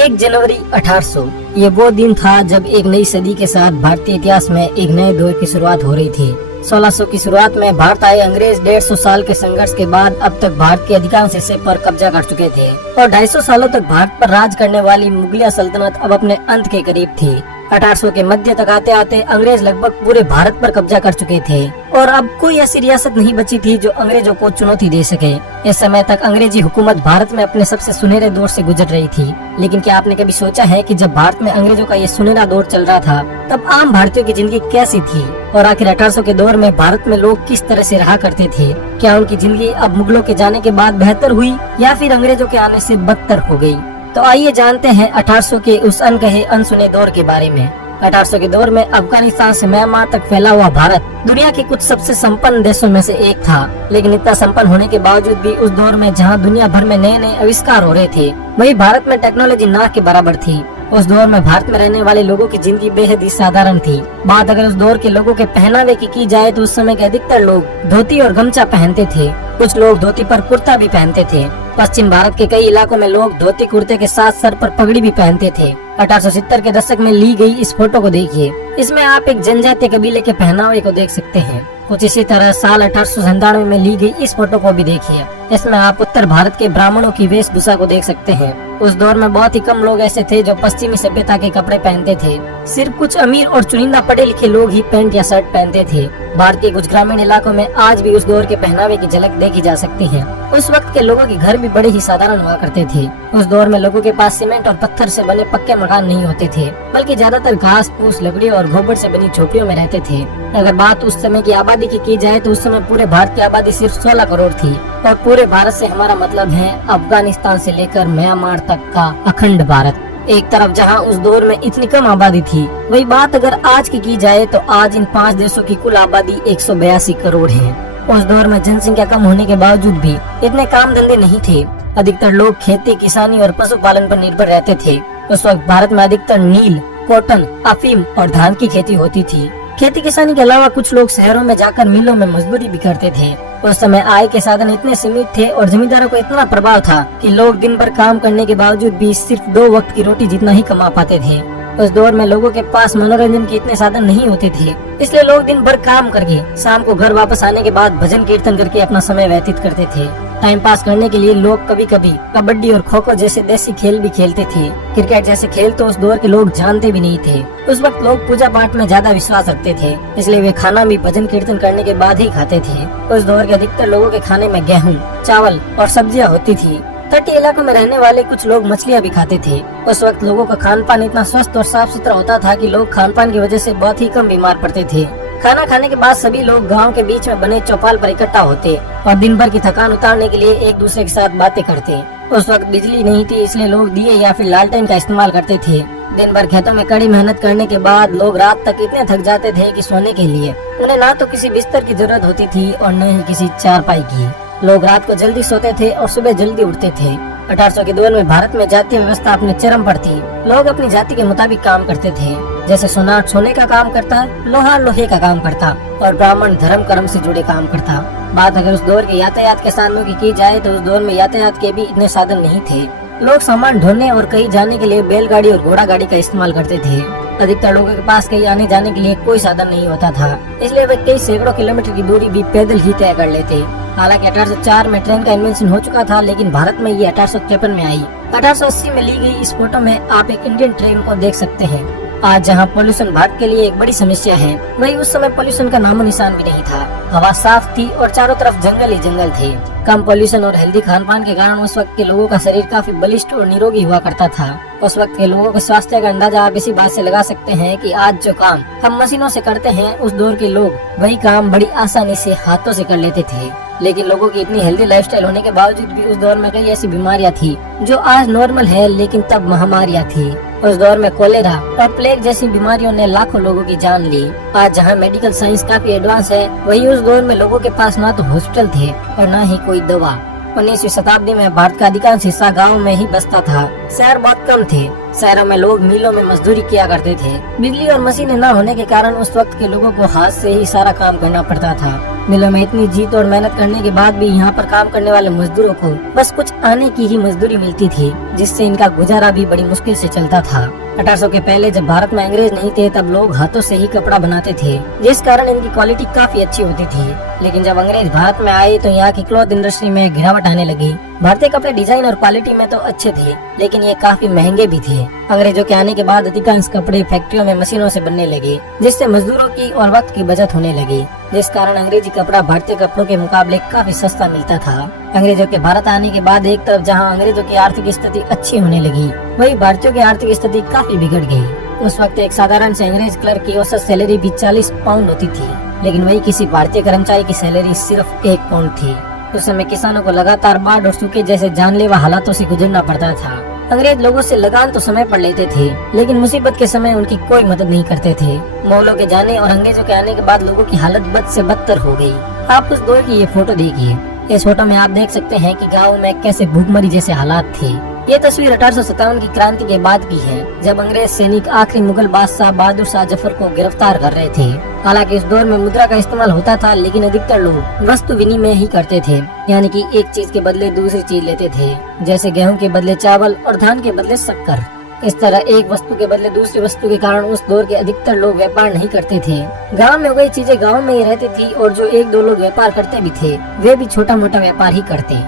1 जनवरी 1800 ये वो दिन था जब एक नई सदी के साथ भारतीय इतिहास में एक नए दौर की शुरुआत हो रही थी। 1600 की शुरुआत में भारत आए अंग्रेज 150 साल के संघर्ष के बाद अब तक भारत के अधिकांश हिस्से पर कब्जा कर चुके थे और 250 सालों तक भारत पर राज करने वाली मुगलिया सल्तनत अब अपने अंत के करीब थी। 1800 के मध्य तक आते आते अंग्रेज लगभग पूरे भारत पर कब्जा कर चुके थे और अब कोई ऐसी रियासत नहीं बची थी जो अंग्रेजों को चुनौती दे सके। इस समय तक अंग्रेजी हुकूमत भारत में अपने सबसे सुनहरे दौर से गुजर रही थी। लेकिन क्या आपने कभी सोचा है कि जब भारत में अंग्रेजों का ये सुनहरा दौर चल रहा था तब आम भारतीयों की जिंदगी कैसी थी और आखिर 1800 के दौर में भारत में लोग किस तरह से रहा करते थे? क्या उनकी जिंदगी अब मुगलों के जाने के बाद बेहतर हुई या फिर अंग्रेजों के आने से बदतर हो गई? तो आइए जानते हैं 1800 के उस अनकहे अनसुने दौर के बारे में। 1800 के दौर में अफगानिस्तान से म्यांमार तक फैला हुआ भारत दुनिया के कुछ सबसे संपन्न देशों में से एक था। लेकिन इतना संपन्न होने के बावजूद भी उस दौर में जहां दुनिया भर में नए नए आविष्कार हो रहे थे, वहीं भारत में टेक्नोलॉजी ना के बराबर थी। उस दौर में भारत में रहने वाले लोगों की जिंदगी बेहद ही साधारण थी। बात अगर उस दौर के लोगों के पहनावे की जाए तो उस समय के अधिकतर लोग धोती और गमछा पहनते थे। कुछ लोग धोती पर कुर्ता भी पहनते थे। पश्चिम भारत के कई इलाकों में लोग धोती कुर्ते के साथ सर पर पगड़ी भी पहनते थे। 1870 के दशक में ली गई इस फोटो को देखिए। इसमें आप एक जनजातीय कबीले के पहनावे को देख सकते हैं। कुछ इसी तरह साल 1897 में ली गई इस फोटो को भी देखिए। इसमें आप उत्तर भारत के ब्राह्मणों की वेशभूषा को देख सकते हैं। उस दौर में बहुत ही कम लोग ऐसे थे जो पश्चिमी सभ्यता के कपड़े पहनते थे। सिर्फ कुछ अमीर और चुनिंदा पढ़े लिखे लोग ही पैंट या शर्ट पहनते थे। भारत के कुछ ग्रामीण इलाकों में आज भी उस दौर के पहनावे की झलक देखी जा सकती है। उस वक्त के लोगों के घर भी बड़े ही साधारण हुआ करते थे। उस दौर में लोगों के पास सीमेंट और पत्थर से बने पक्के मकान नहीं होते थे, बल्कि ज्यादातर घास फूस, लकड़ी और गोबर से बनी झोपड़ियों में रहते थे। अगर बात उस समय की आबादी की जाए तो उस समय पूरे भारत की आबादी सिर्फ 16 करोड़ थी और पूरे भारत से हमारा मतलब है अफगानिस्तान से लेकर म्यांमार तक का अखंड भारत। एक तरफ जहां उस दौर में इतनी कम आबादी थी, वही बात अगर आज की जाए तो आज इन 5 देशों की कुल आबादी 182 करोड़ है। उस दौर में जनसंख्या कम होने के बावजूद भी इतने काम धंधे नहीं थे। अधिकतर लोग खेती, किसानी और पशुपालन पर निर्भर रहते थे। उस वक्त भारत में अधिकतर नील, कॉटन, अफीम और धान की खेती होती थी। खेती किसानी के अलावा कुछ लोग शहरों में जाकर मिलों में मजदूरी भी करते थे। उस समय आय के साधन इतने सीमित थे और जमींदारों को इतना प्रभाव था कि लोग दिन भर काम करने के बावजूद भी सिर्फ 2 वक्त की रोटी जितना ही कमा पाते थे। उस दौर में लोगों के पास मनोरंजन के इतने साधन नहीं होते थे, इसलिए लोग दिन भर काम करके शाम को घर वापस आने के बाद भजन कीर्तन करके अपना समय व्यतीत करते थे। टाइम पास करने के लिए लोग कभी कभी कबड्डी और खो खो जैसे देसी खेल भी खेलते थे। क्रिकेट जैसे खेल तो उस दौर के लोग जानते भी नहीं थे। उस वक्त लोग पूजा पाठ में ज्यादा विश्वास रखते थे, इसलिए वे खाना भी भजन कीर्तन करने के बाद ही खाते थे। उस दौर के अधिकतर लोगों के खाने में गेहूं, चावल और सब्जियां होती थी। तटीय इलाकों में रहने वाले कुछ लोग मछलियां भी खाते थे। उस वक्त लोगों का खान पान इतना स्वस्थ और साफ सुथरा होता था कि लोग खान पान की वजह से बहुत ही कम बीमार पड़ते थे। खाना खाने के बाद सभी लोग गांव के बीच में बने चौपाल पर इकट्ठा होते और दिन भर की थकान उतारने के लिए एक दूसरे के साथ बातें करते। उस वक्त बिजली नहीं थी, इसलिए लोग दिए या फिर लालटेन का इस्तेमाल करते थे। दिन भर खेतों में कड़ी मेहनत करने के बाद लोग रात तक इतने थक जाते थे कि सोने के लिए उन्हें ना तो किसी बिस्तर की जरूरत होती थी और न ही किसी चारपाई की। लोग रात को जल्दी सोते थे और सुबह जल्दी उठते थे। 1800 के दौर में भारत में जातीय व्यवस्था अपने चरम पर थी। लोग अपनी जाति के मुताबिक काम करते थे। जैसे सोनार सोने का काम करता, लोहार लोहे का काम करता और ब्राह्मण धर्म कर्म से जुड़े काम करता। बात अगर उस दौर के यातायात के साधनों की जाए तो उस दौर में यातायात के भी इतने साधन नहीं थे। लोग सामान ढोने और कहीं जाने के लिए बैलगाड़ी और घोड़ा गाड़ी का इस्तेमाल करते थे। अधिकतर लोगों के पास कहीं आने जाने के लिए कोई साधन नहीं होता था, इसलिए वे कई सैकड़ों किलोमीटर की दूरी भी पैदल ही तय कर लेते। हालांकि 1804 में ट्रेन का इन्वेंशन हो चुका था, लेकिन भारत में ये 1853 में आई। 1880 में ली गई इस फोटो में आप एक इंडियन ट्रेन को देख सकते हैं। आज जहां पोल्यूशन भारत के लिए एक बड़ी समस्या है, वहीं उस समय पोल्यूशन का नामो निशान भी नहीं था। हवा साफ थी और चारों तरफ जंगल ही जंगल थे। कम पोल्यूशन और हेल्दी खान पान के कारण उस वक्त के लोगों का शरीर काफी बलिष्ठ और निरोगी हुआ करता था। उस वक्त के लोगों के स्वास्थ्य का अंदाजा आप इसी बात से लगा सकते हैं कि आज जो काम हम मशीनों से करते हैं, उस दौर के लोग वही काम बड़ी आसानी से हाथों से कर लेते थे। लेकिन लोगों की इतनी हेल्दी लाइफस्टाइल होने के बावजूद भी उस दौर में कई ऐसी बीमारियां थी जो आज नॉर्मल है, लेकिन तब महामारियां थी। उस दौर में कोलेरा और प्लेग जैसी बीमारियों ने लाखों लोगों की जान ली। आज जहां मेडिकल साइंस काफी एडवांस है, वहीं उस दौर में लोगों के पास ना तो हॉस्पिटल थे और ना ही कोई दवा। 19वीं शताब्दी में भारत का अधिकांश हिस्सा गाँव में ही बसता था। शहर बहुत कम थे। शहरों में लोग मिलों में मजदूरी किया करते थे। बिजली और मशीनें न होने के कारण उस वक्त के लोगों को हाथ से ही सारा काम करना पड़ता था। मिलों में इतनी जीत और मेहनत करने के बाद भी यहाँ पर काम करने वाले मजदूरों को बस कुछ आने की ही मजदूरी मिलती थी, जिससे इनका गुजारा भी बड़ी मुश्किल से चलता था। 1800 के पहले जब भारत में अंग्रेज नहीं थे तब लोग हाथों से ही कपड़ा बनाते थे, जिस कारण इनकी क्वालिटी काफी अच्छी होती थी। लेकिन जब अंग्रेज भारत में आए तो यहाँ की क्लॉथ इंडस्ट्री में गिरावट आने लगी। भारतीय कपड़े डिजाइन और क्वालिटी में तो अच्छे थे, लेकिन ये काफी महंगे भी थे। अंग्रेजों के आने के बाद अधिकांश कपड़े फैक्ट्रियों में मशीनों से बनने लगे, जिससे मजदूरों की और वक्त की बचत होने लगी, जिस कारण अंग्रेजी कपड़ा भारतीय कपड़ों के मुकाबले काफी सस्ता मिलता था। अंग्रेजों के भारत आने के बाद एक तरफ जहां अंग्रेजों की आर्थिक स्थिति अच्छी होने लगी, वहीं भारतीयों की आर्थिक स्थिति काफी बिगड़ गई। उस वक्त एक साधारण से अंग्रेज क्लर्क की औसत सैलरी भी 40 पाउंड होती थी, लेकिन वही किसी भारतीय कर्मचारी की सैलरी सिर्फ 1 पाउंड थी। उस समय किसानों को लगातार बाढ़ और सूखे जैसे जानलेवा हालातों से गुजरना पड़ता था। अंग्रेज लोगों से लगान तो समय पर लेते थे, लेकिन मुसीबत के समय उनकी कोई मदद नहीं करते थे। मोगलों के जाने और अंग्रेजों के आने के बाद लोगों की हालत बद से बदतर हो गई। आप उस दौर की ये फोटो देखिए। इस फोटो में आप देख सकते हैं कि गाँव में कैसे भूखमरी जैसे हालात थे। ये तस्वीर 1857 की क्रांति के बाद की है, जब अंग्रेज सैनिक आखिरी मुगल बादशाह बहादुर शाह जफर को गिरफ्तार कर रहे थे। हालांकि इस दौर में मुद्रा का इस्तेमाल होता था, लेकिन अधिकतर लोग वस्तु विनिमय ही करते थे, यानी कि एक चीज के बदले दूसरी चीज लेते थे, जैसे गेहूं के बदले चावल और धान के बदले शक्कर। इस तरह एक वस्तु के बदले दूसरी वस्तु के कारण उस दौर के अधिकतर लोग व्यापार नहीं करते थे। गांव में उगाई चीजें गांव में ही रहती थी, और जो 1-2 लोग व्यापार करते भी थे वे भी छोटा मोटा व्यापार ही करते।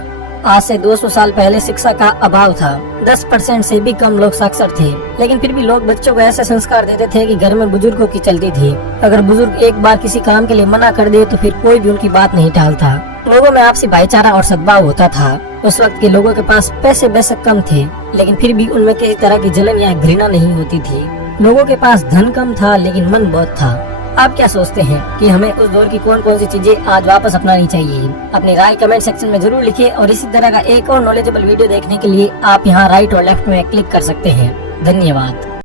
आज से 200 साल पहले शिक्षा का अभाव था, 10% से भी कम लोग साक्षर थे, लेकिन फिर भी लोग बच्चों को ऐसे संस्कार देते थे कि घर में बुजुर्गों की चलती थी। अगर बुजुर्ग एक बार किसी काम के लिए मना कर दे तो फिर कोई भी उनकी बात नहीं टालता। लोगों में आपसी भाईचारा और सद्भाव होता था। उस वक्त के लोगों के पास पैसे बेशक कम थे, लेकिन फिर भी उनमें किसी तरह की जलन या घृणा नहीं होती थी। लोगों के पास धन कम था, लेकिन मन बहुत था। आप क्या सोचते हैं कि हमें उस दौर की कौन कौन सी चीजें आज वापस अपनानी चाहिए? अपनी राय कमेंट सेक्शन में जरूर लिखिए, और इसी तरह का एक और नॉलेजेबल वीडियो देखने के लिए आप यहाँ राइट और लेफ्ट में क्लिक कर सकते हैं। धन्यवाद।